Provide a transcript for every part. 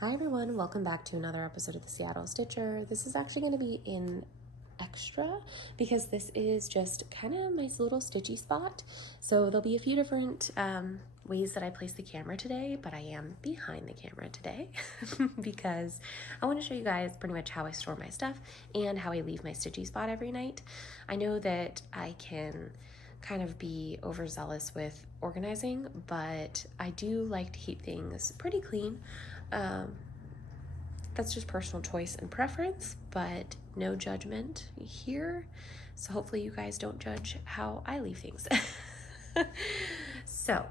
Hi everyone, welcome back to another episode of the Seattle Stitcher. This is actually going to be in extra because this is just kind of my little stitchy spot. So there'll be a few different ways that I place the camera today, but I am behind the camera today because I want to show you guys pretty much how I store my stuff and how I leave my stitchy spot every night. I know that I can kind of be overzealous with organizing, but I do like to keep things pretty clean. That's just personal choice and preference, but no judgment here. So hopefully you guys don't judge how I leave things. So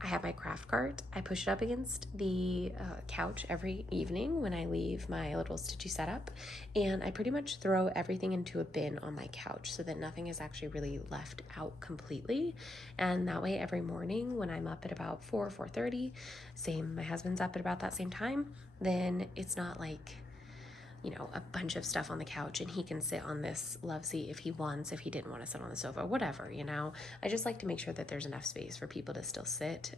I have my craft cart. I push it up against the couch every evening when I leave my little stitchy setup, and I pretty much throw everything into a bin on my couch so that nothing is actually really left out completely. And that way every morning when I'm up at about 4:30, same, my husband's up at about that same time, then it's not like, you know, a bunch of stuff on the couch and he can sit on this love seat if he wants, if he didn't want to sit on the sofa, whatever, you know. I just like to make sure that there's enough space for people to still sit,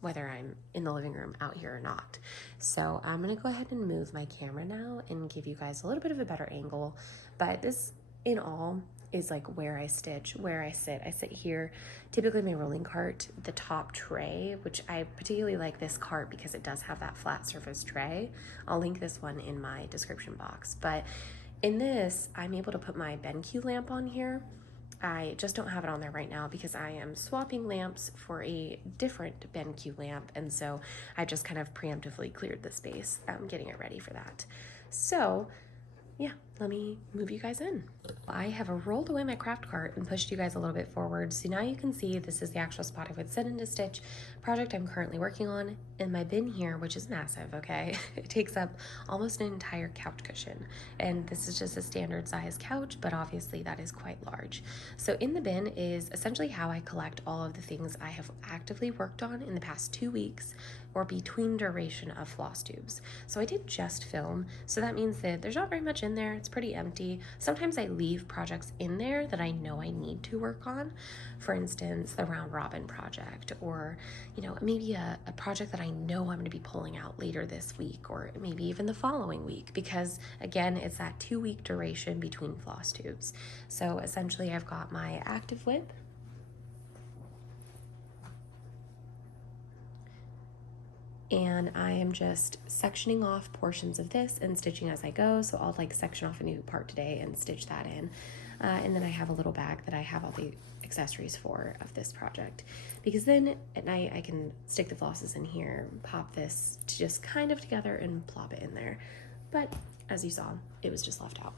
whether I'm in the living room out here or not. So I'm going to go ahead and move my camera now and give you guys a little bit of a better angle. But this, in all, is like where I stitch, where I sit. I sit here, typically my rolling cart, the top tray, which I particularly like this cart because it does have that flat surface tray. I'll link this one in my description box. But in this, I'm able to put my BenQ lamp on here. I just don't have it on there right now because I am swapping lamps for a different BenQ lamp, and so I just kind of preemptively cleared the space, getting it ready for that. So yeah, let me move you guys in. I have rolled away my craft cart and pushed you guys a little bit forward, so now you can see this is the actual spot I would sit in to stitch. Project I'm currently working on, and my bin here, which is massive, okay? It takes up almost an entire couch cushion, and this is just a standard size couch, but obviously that is quite large. So in the bin is essentially how I collect all of the things I have actively worked on in the past 2 weeks or between duration of Flosstubes. So I did just film, so that means that there's not very much in there. It's pretty empty. Sometimes I leave projects in there that I know I need to work on. For instance, the round robin project, or, you know, maybe a project that I know I'm going to be pulling out later this week, or maybe even the following week, because again, it's that 2-week duration between Flosstubes. So essentially I've got my active whip, and I am just sectioning off portions of this and stitching as I go. So I'll like section off a new part today and stitch that in. And then I have a little bag that I have all the accessories for of this project, because then at night I can stick the flosses in here, pop this to just kind of together and plop it in there. But as you saw, it was just left out.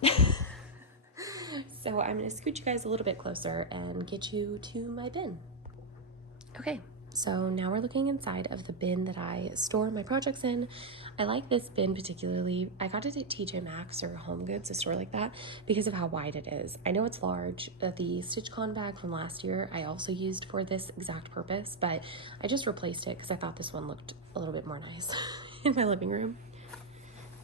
So I'm gonna scoot you guys a little bit closer and get you to my bin. Okay, so now we're looking inside of the bin that I store my projects in. I like this bin particularly. I got it at TJ Maxx or Home Goods, a store like that, because of how wide it is. I know it's large. The StitchCon bag from last year I also used for this exact purpose, but I just replaced it because I thought this one looked a little bit more nice in my living room.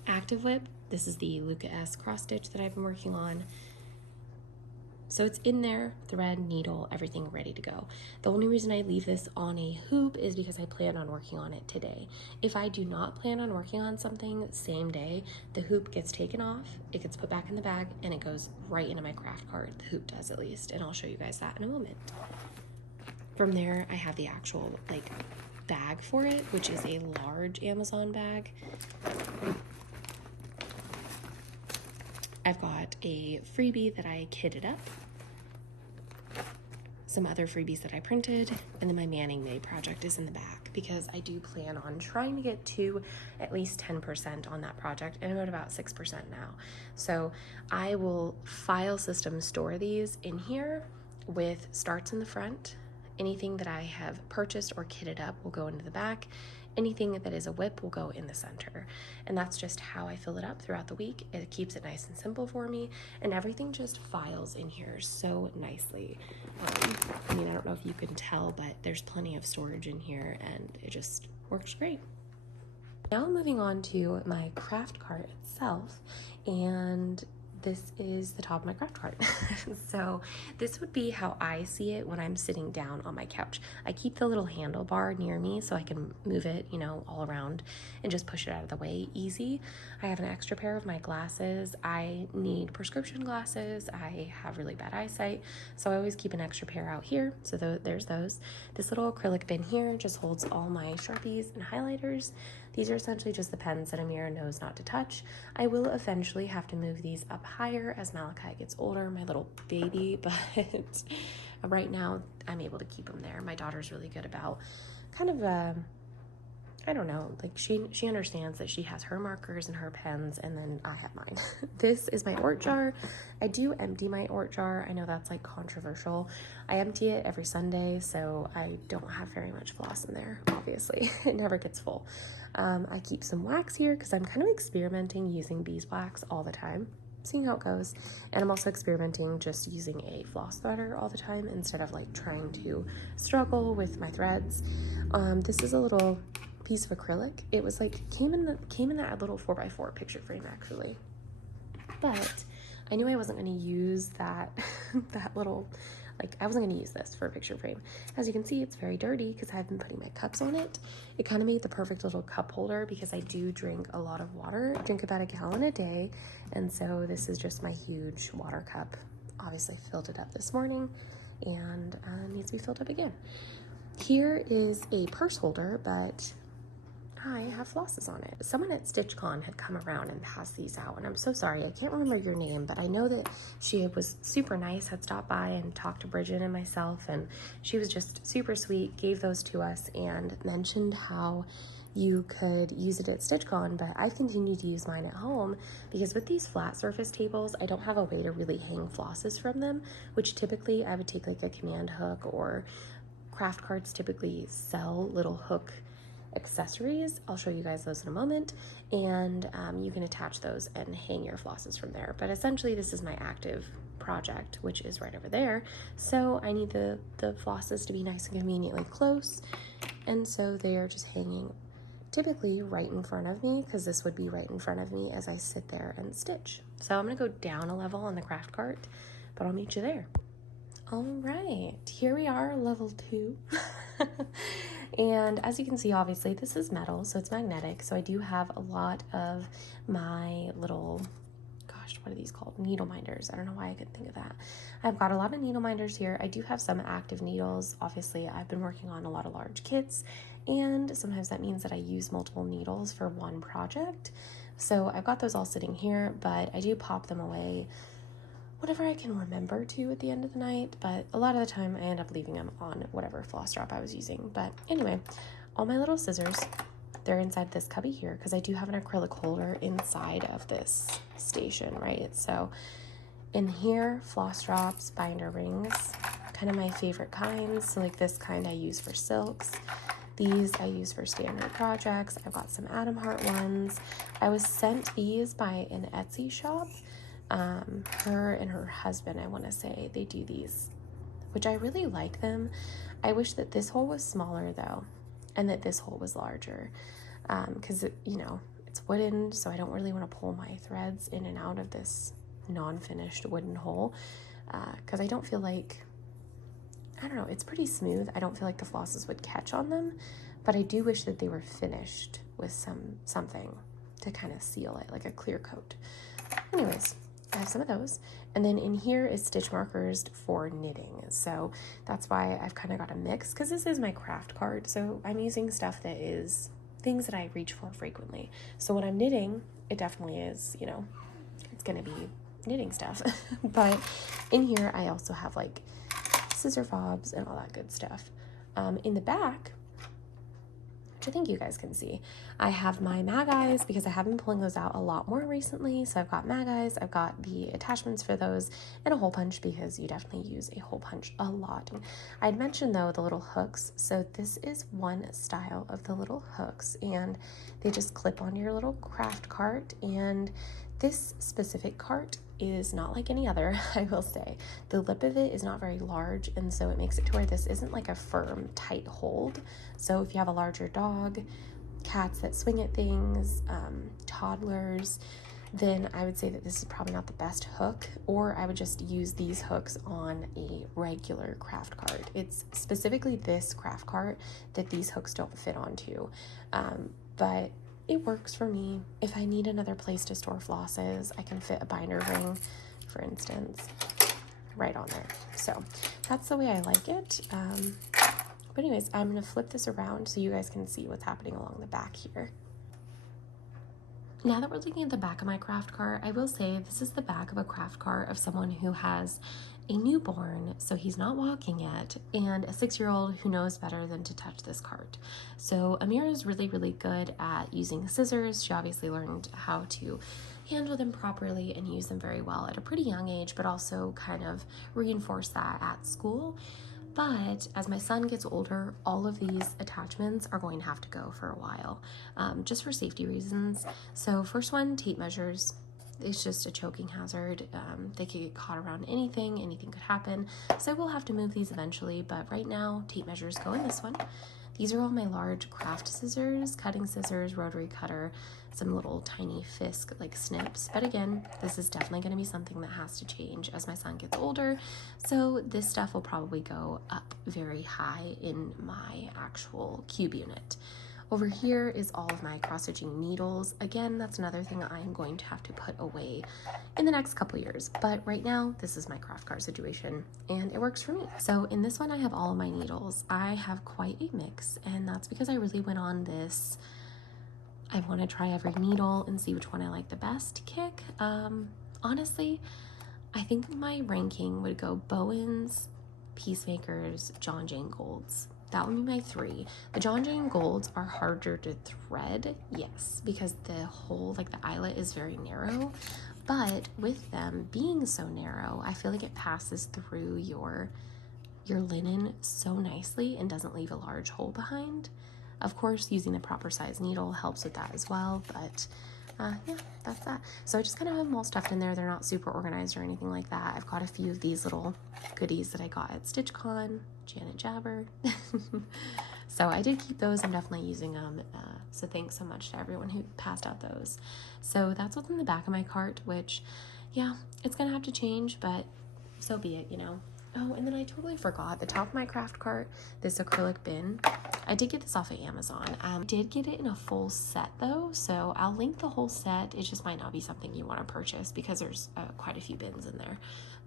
Active whip, this is the Luca S cross stitch that I've been working on. So it's in there, thread, needle, everything ready to go. The only reason I leave this on a hoop is because I plan on working on it today. If I do not plan on working on something same day, the hoop gets taken off, it gets put back in the bag, and it goes right into my craft cart. The hoop does, at least, and I'll show you guys that in a moment. From there, I have the actual like bag for it, which is a large Amazon bag. I've got a freebie that I kitted up, some other freebies that I printed, and then my Manning May project is in the back because I do plan on trying to get to at least 10% on that project, and I'm at about 6% now. So I will file system store these in here with starts in the front. Anything that I have purchased or kitted up will go into the back. Anything that is a whip will go in the center. And that's just how I fill it up throughout the week. It keeps it nice and simple for me, and everything just files in here so nicely. I mean, I don't know if you can tell, but there's plenty of storage in here, and it just works great. Now moving on to my craft cart itself, and this is the top of my craft cart. So this would be how I see it when I'm sitting down on my couch. I keep the little handlebar near me so I can move it, you know, all around and just push it out of the way easy. I have an extra pair of my glasses. I need prescription glasses. I have really bad eyesight, so I always keep an extra pair out here. So there's those. This little acrylic bin here just holds all my Sharpies and highlighters. These are essentially just the pens that Amira knows not to touch. I will eventually have to move these up higher as Malachi gets older, my little baby, but right now I'm able to keep them there. My daughter's really good about kind of, I don't know, like she understands that she has her markers and her pens, and then I have mine. This is my Ort jar. I do empty my Ort jar. I know that's like controversial. I empty it every Sunday, so I don't have very much floss in there, obviously. It never gets full. I keep some wax here because I'm kind of experimenting using beeswax all the time, seeing how it goes. And I'm also experimenting just using a floss threader all the time instead of like trying to struggle with my threads. This is a little piece of acrylic. It was like came in that little 4x4 picture frame actually, but I knew I wasn't going to use that that little, like I wasn't going to use this for a picture frame. As you can see, it's very dirty because I've been putting my cups on it. It kind of made the perfect little cup holder because I do drink a lot of water. I drink about 1 gallon a day, and so this is just my huge water cup. Obviously filled it up this morning and needs to be filled up again. Here is a purse holder, but I have flosses on it. Someone at StitchCon had come around and passed these out, and I'm so sorry, I can't remember your name, but I know that she was super nice, had stopped by and talked to Bridget and myself, and she was just super sweet, gave those to us, and mentioned how you could use it at StitchCon, but I continue to use mine at home because with these flat surface tables, I don't have a way to really hang flosses from them, which typically I would take like a command hook, or craft carts typically sell little hook accessories. I'll show you guys those in a moment, and you can attach those and hang your flosses from there. But essentially this is my active project, which is right over there, so I need the flosses to be nice and conveniently close, and so they are just hanging typically right in front of me, because this would be right in front of me as I sit there and stitch. So I'm gonna go down a level on the craft cart, but I'll meet you there. All right, here we are, level 2. And as you can see, obviously this is metal, so it's magnetic. So I do have a lot of my little, gosh, what are these called? Needle minders. I don't know why I couldn't think of that. I've got a lot of needle minders here. I do have some active needles. Obviously, I've been working on a lot of large kits, and sometimes that means that I use multiple needles for one project. So I've got those all sitting here, but I do pop them away whatever I can remember to at the end of the night, but a lot of the time I end up leaving them on whatever floss drop I was using. But anyway, all my little scissors, they're inside this cubby here because I do have an acrylic holder inside of this station, right? So in here, floss drops, binder rings, kind of my favorite kinds. So like this kind I use for silks. These I use for standard projects. I've got some Adam Hart ones. I was sent these by an Etsy shop. Her and her husband, I want to say, they do these, which I really like them. I wish that this hole was smaller though, and that this hole was larger, because you know, it's wooden, so I don't really want to pull my threads in and out of this non-finished wooden hole, because I don't feel like, I don't know, it's pretty smooth. I don't feel like the flosses would catch on them, but I do wish that they were finished with something to kind of seal it, like a clear coat. Anyways, I have some of those, and then in here is stitch markers for knitting, so that's why I've kind of got a mix, because this is my craft cart, so I'm using stuff that is things that I reach for frequently. So when I'm knitting, it definitely is, you know, it's gonna be knitting stuff. But in here I also have like scissor fobs and all that good stuff. In the back, which I think you guys can see, I have my mag eyes because I have been pulling those out a lot more recently. So I've got mag eyes, I've got the attachments for those, and a hole punch because you definitely use a hole punch a lot. I'd mentioned though the little hooks. So this is one style of the little hooks, and they just clip onto your little craft cart, and this specific cart is not like any other, I will say. The lip of it is not very large, and so it makes it to where this isn't like a firm, tight hold. So if you have a larger dog, cats that swing at things, toddlers, then I would say that this is probably not the best hook, or I would just use these hooks on a regular craft cart. It's specifically this craft cart that these hooks don't fit onto, but it works for me. If I need another place to store flosses, I can fit a binder ring, for instance, right on there. So that's the way I like it. But anyways, I'm going to flip this around so you guys can see what's happening along the back here. Now that we're looking at the back of my craft cart, I will say this is the back of a craft cart of someone who has a newborn, so he's not walking yet, and a 6-year-old who knows better than to touch this cart. So Amira is really, really good at using scissors. She obviously learned how to handle them properly and use them very well at a pretty young age, but also kind of reinforce that at school. But as my son gets older, all of these attachments are going to have to go for a while, just for safety reasons. So first one, tape measures. It's just a choking hazard. They could get caught around anything could happen. So I will have to move these eventually, but right now, tape measures go in this one. These are all my large craft scissors, cutting scissors, rotary cutter, some little tiny Fisk like snips. But again, this is definitely going to be something that has to change as my son gets older. So this stuff will probably go up very high in my actual cube unit. Over here is all of my cross-stitching needles. Again, that's another thing I'm going to have to put away in the next couple years. But right now, this is my craft cart situation, and it works for me. So in this one, I have all of my needles. I have quite a mix, and that's because I really went on this, I want to try every needle and see which one I like the best kick. Honestly, I think my ranking would go Bowens, Peacemakers, John Jane Golds. That would be my 3. The John Jane Golds are harder to thread, yes, because the hole, like the eyelet, is very narrow. But with them being so narrow, I feel like it passes through your linen so nicely and doesn't leave a large hole behind. Of course, using the proper size needle helps with that as well, but yeah, that's that. So I just kind of have them all stuffed in there. They're not super organized or anything like that. I've got a few of these little goodies that I got at StitchCon, Janet Jabber. So I did keep those. I'm definitely using them. So thanks so much to everyone who passed out those. So that's what's in the back of my cart, which, yeah, it's going to have to change, but so be it, you know. Oh, and then I totally forgot the top of my craft cart, this acrylic bin. I did get this off of Amazon. Did get it in a full set though, so I'll link the whole set. It just might not be something you want to purchase because there's quite a few bins in there.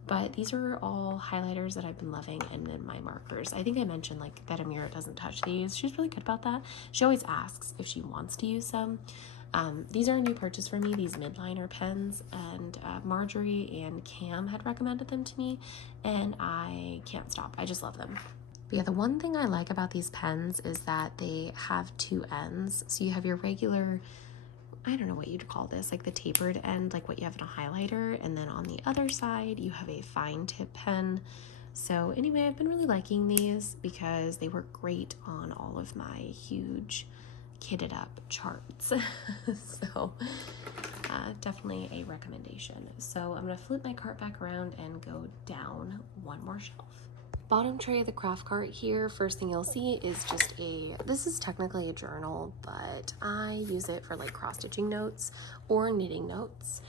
But these are all highlighters that I've been loving, and then my markers. I think I mentioned like that Amira doesn't touch these. She's really good about that. She always asks if she wants to use some. These are a new purchase for me, these midliner pens, and Marjorie and Cam had recommended them to me, and I can't stop. I just love them. But yeah, the one thing I like about these pens is that they have 2 ends. So you have your regular, I don't know what you'd call this, like the tapered end, like what you have in a highlighter, and then on the other side you have a fine tip pen. So anyway, I've been really liking these because they work great on all of my huge kitted up charts. So definitely a recommendation. So I'm gonna flip my cart back around and go down one more shelf. Bottom tray of the craft cart here, first thing you'll see is just this is technically a journal, but I use it for like cross-stitching notes or knitting notes.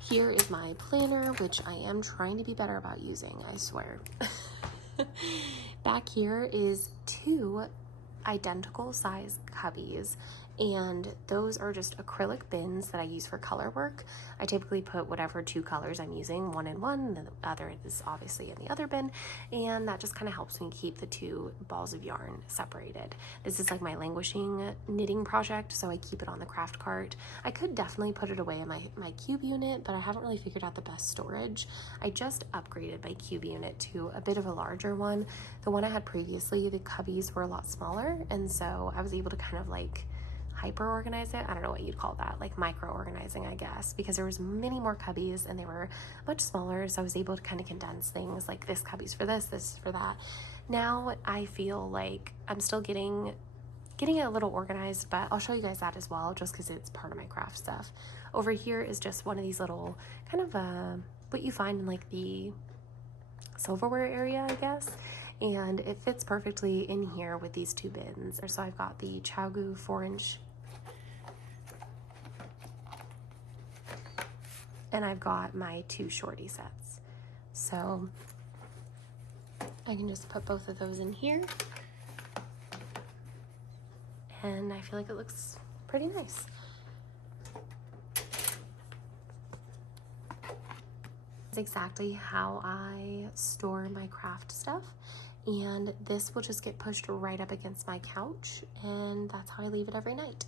Here is my planner, which I am trying to be better about using, I swear. Back here is 2 identical size cubbies, and those are just acrylic bins that I use for color work. I typically put whatever 2 colors I'm using, one in one, and the other is obviously in the other bin, and that just kind of helps me keep the 2 balls of yarn separated. This is like my languishing knitting project, so I keep it on the craft cart. I could definitely put it away in my cube unit, but I haven't really figured out the best storage. I just upgraded my cube unit to a bit of a larger one. The one I had previously, the cubbies were a lot smaller, and so I was able to kind of like hyper organize it. I don't know what you'd call that, like micro organizing, I guess, because there was many more cubbies and they were much smaller, so I was able to kind of condense things, like this cubby's for this is for that. Now I feel like I'm still getting it a little organized, but I'll show you guys that as well, just because it's part of my craft stuff. Over here is just one of these little kind of what you find in like the silverware area, I guess, and it fits perfectly in here with these 2 bins. So I've got the Chowgu 4-inch and I've got my 2 shorty sets. So I can just put both of those in here, and I feel like it looks pretty nice. It's exactly how I store my craft stuff, and this will just get pushed right up against my couch, and that's how I leave it every night.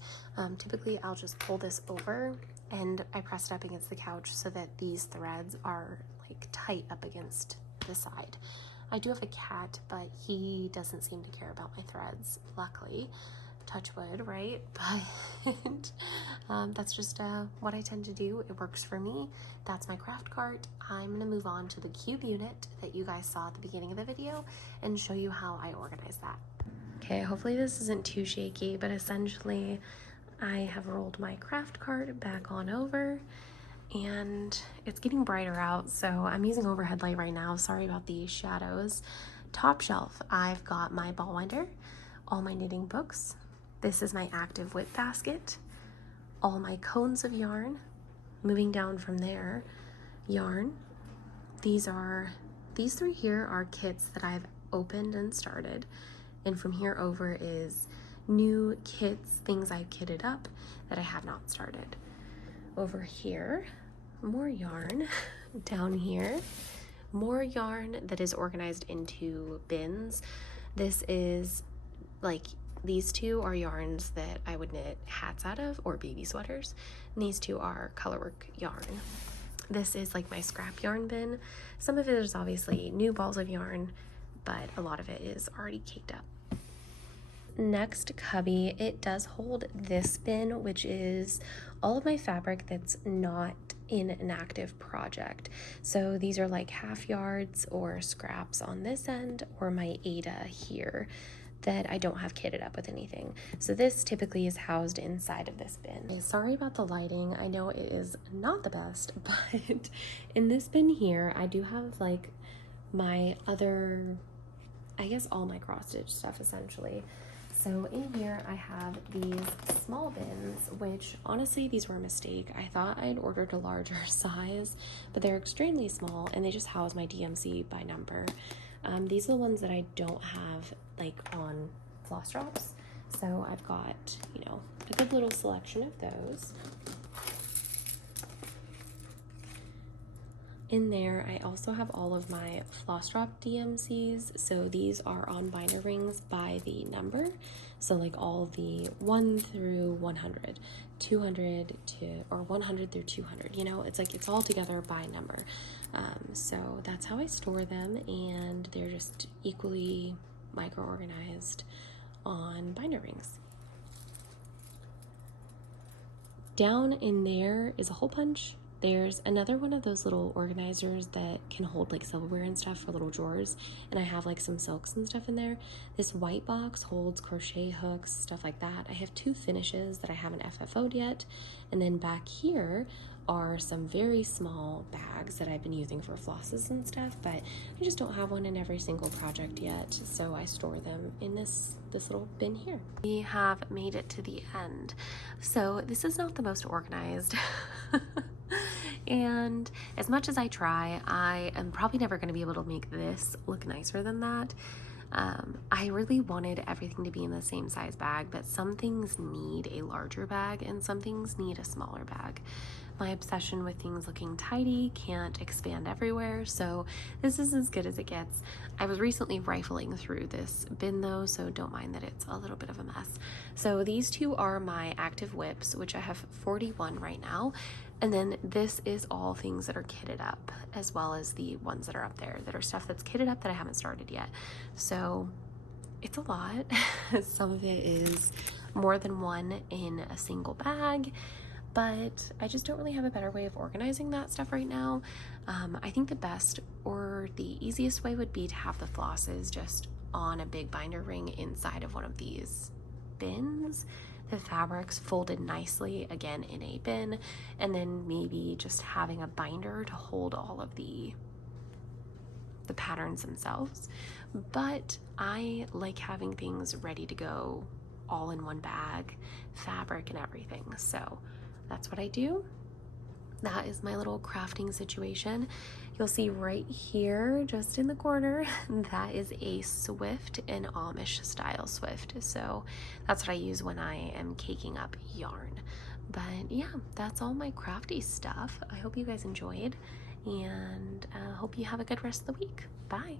Typically I'll just pull this over and I press it up against the couch so that these threads are like tight up against the side. I do have a cat, but he doesn't seem to care about my threads, luckily. Touch wood, right? But that's just what I tend to do. It works for me. That's my craft cart. I'm gonna move on to the cube unit that you guys saw at the beginning of the video and show you how I organize that. Okay, hopefully this isn't too shaky, but essentially I have rolled my craft cart back on over, and it's getting brighter out, so I'm using overhead light right now. Sorry about the shadows. Top shelf, I've got my ball winder, all my knitting books. This is my active whip basket, all my cones of yarn. Moving down from there, yarn. These 3 here are kits that I've opened and started, and from here over is new kits, things I've kitted up that I have not started. Over here, more yarn. Down here, more yarn that is organized into bins. This is like, these 2 are yarns that I would knit hats out of or baby sweaters, and these 2 are colorwork yarn. This is like my scrap yarn bin. Some of it is obviously new balls of yarn, but a lot of it is already caked up. Next cubby, it does hold this bin, which is all of my fabric that's not in an active project. So these are like half yards or scraps on this end, or my Ada here that I don't have kitted up with anything. So this typically is housed inside of this bin. Okay, sorry about the lighting. I know it is not the best, but in this bin here, I do have like my other, I guess all my cross stitch stuff essentially. So in here I have these small bins, which honestly, these were a mistake. I thought I'd ordered a larger size, but they're extremely small and they just house my DMC by number. These are the ones that I don't have like on floss drops. So I've got, you know, a good little selection of those. In there, I also have all of my floss drop DMCs. So these are on binder rings by the number. So like all the 1 through 100, 200 to, or 100 through 200, you know, it's like, it's all together by number. So that's how I store them, and they're just equally micro-organized on binder rings. Down in there is a hole punch. There's another one of those little organizers that can hold like silverware and stuff for little drawers, and I have like some silks and stuff in there. This white box holds crochet hooks, stuff like that. I have 2 finishes that I haven't FFO'd yet, and then back here are some very small bags that I've been using for flosses and stuff, but I just don't have one in every single project yet, so I store them in this little bin here. We have made it to the end. So this is not the most organized. And as much as I try, I am probably never going to be able to make this look nicer than that. I really wanted everything to be in the same size bag, but some things need a larger bag and some things need a smaller bag. My obsession with things looking tidy can't expand everywhere, so this is as good as it gets. I was recently rifling through this bin though, so don't mind that it's a little bit of a mess. So these 2 are my active whips, which I have 41 right now. And then this is all things that are kitted up, as well as the ones that are up there that are stuff that's kitted up that I haven't started yet. So it's a lot. Some of it is more than one in a single bag, but I just don't really have a better way of organizing that stuff right now. I think the best or the easiest way would be to have the flosses just on a big binder ring inside of one of these bins. The fabrics folded nicely again in a bin, and then maybe just having a binder to hold all of the patterns themselves. But I like having things ready to go all in one bag, fabric and everything. So that's what I do. that is my little crafting situation. You'll see right here, just in the corner, that is a Swift, an Amish style Swift. So that's what I use when I am caking up yarn. But yeah, that's all my crafty stuff. I hope you guys enjoyed, and hope you have a good rest of the week. Bye.